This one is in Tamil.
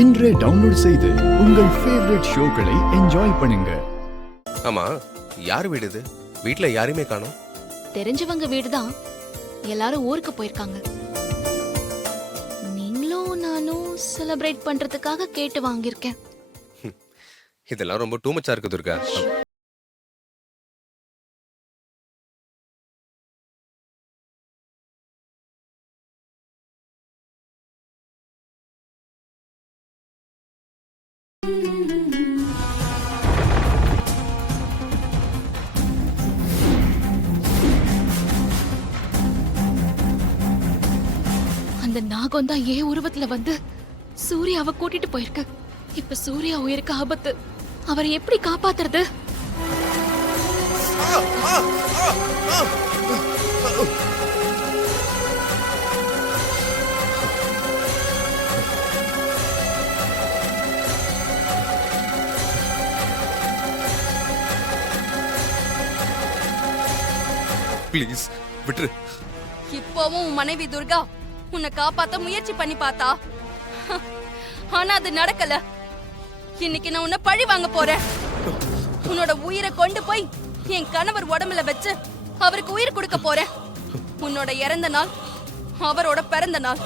இன்றே டவுன்லோட் செய்து உங்கள் ஃபேவரட் ஷோக்களை என்ஜாய் பண்ணுங்க. ஆமா, யார் வீடு இது? வீட்ல யாரையுமே காணோம். தெரிஞ்சவங்க வீடுதான். எல்லாரும் ஊருக்கு போயிருக்காங்க. நீங்களும் நானும் செலிப்ரேட் பண்றதுக்காக கேட்டு வாங்கியிருக்கேன். இதெல்லாம் ரொம்ப டூ மச்சா இருக்கு துர்கா. அந்த நாகம் தான் ஏன் உருவத்துல வந்து சூர்யாவை கூட்டிட்டு போயிருக்கு. இப்ப சூர்யா உயிருக்கு ஆபத்து. அவரை எப்படி காப்பாத்துறது? ப்ளீஸ் விட்டுரு. இப்பவும் உன் மனைவி துர்கா உன்னை காப்பாத்த முயற்சி பண்ணி பார்த்தா, ஆனா அது நடக்கல. இன்னைக்கு நான் உன்னை பழி வாங்க போறேன். உன்னோட உயிரை கொண்டு போய் என் கணவர் உடம்புல வச்சு அவருக்கு உயிர் கொடுக்க போறேன். உன்னோட இறந்த நாள் அவரோட பிறந்த நாள்.